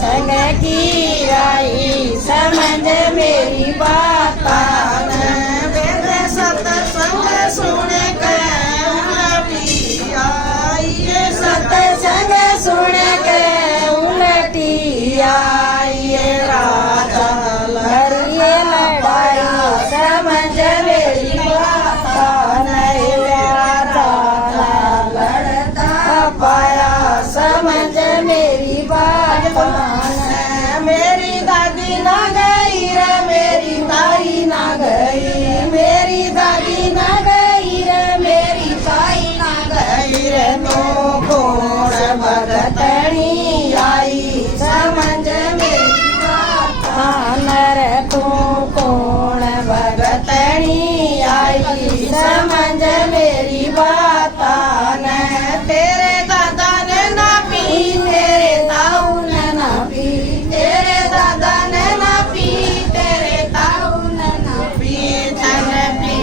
संग की आई समझ मेरी बात वेद सत्संग सुन के उलटी आई सत्संग सुन के उलटी आई राजा लड़िए लड़ाई समझ मेरी बात नहीं राजा लड़ता पाया समझ मेरी बात मेरी दादी ना गई रे मेरी ताई ना गई मेरी दादी ना गई रे मेरी ताई ना गई रे नो कोण भगतनी आई समझ मेरी बात नर तू कौन भगतनी आई समझ मेरी बात न तेरे दादा ने ना पी तेरे ताऊ ने ना पी तेरे दादा ने ना पी तेरे ताऊ ने ना पी तन पी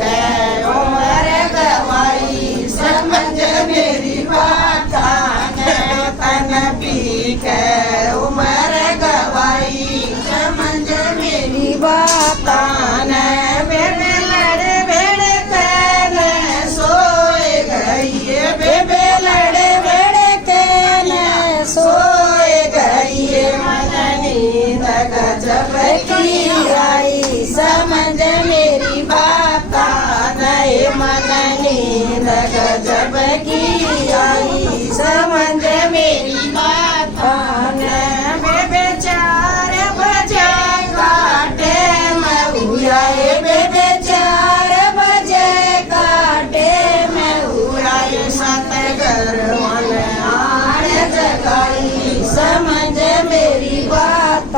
है उम्र गवाई समझ मेरी बात तन पी के उम्र गवाई समझ मेरी बात न बेबे लड़े भेड़ के सोए गई बेबे लड़े बेड़े के न सोए गई मननी गजब की आई समझ मेरी बात नहीं मननी गजब की आई समझ मेरी बात बेबे 4 बजे काटे मैं हुआ बेबे 4 बजे काटे मैं हुआ सतगर मन आड़ जगाई समझ मेरी बात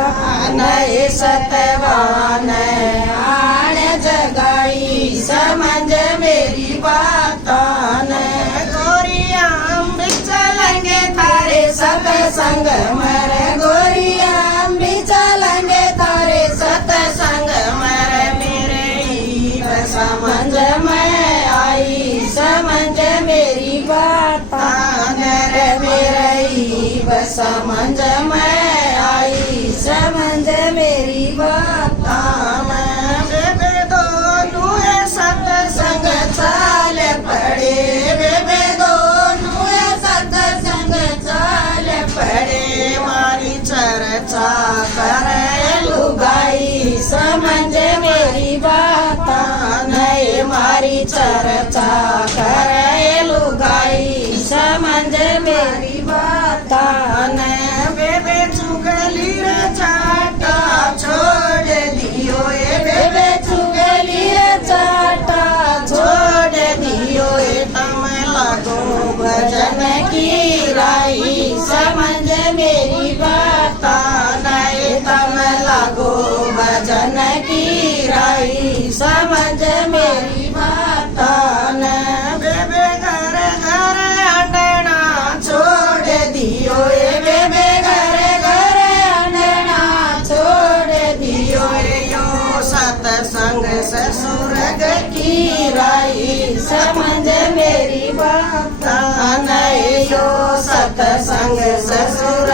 नए सतवान आण जगाई समझ मेरी बात गोरिया हम चलेंगे तारे सत्संग मर गोरिया हम भी चलेंगे तारे सत्संग मर मेरे ही समझ समझ में आई समझ मेरी बात रे मेरे ही समझ में आई समझ मेरी बात बेबे दोनों सत्संग चाल पड़े बेबे दोनों सत्संग चाल पड़े मारी चर्चा करे लुगाई समझ मेरी बात नहीं मारी चर्चा करे लुगाई समझ मेरी बात बेबे चुगली रे चाटा छोड़ दियो बेबे चुगली रे चाटा छोड़ दियो तम लगो भजन की राई समझ मेरी बात नहीं तम लगो भजन की राई समझ मेरी बात बेबे घर घर अंडना छोड़ दियो बेबे घर घर अंगना छोड़ दियो यो सत्संग ससुर की राई समझ मेरी बात नहीं यो सत्संग ससुर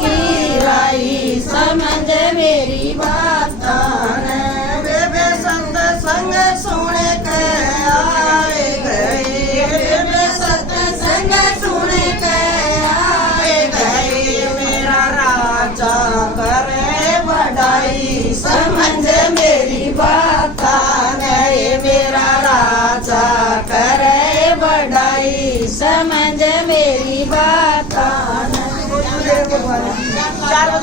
की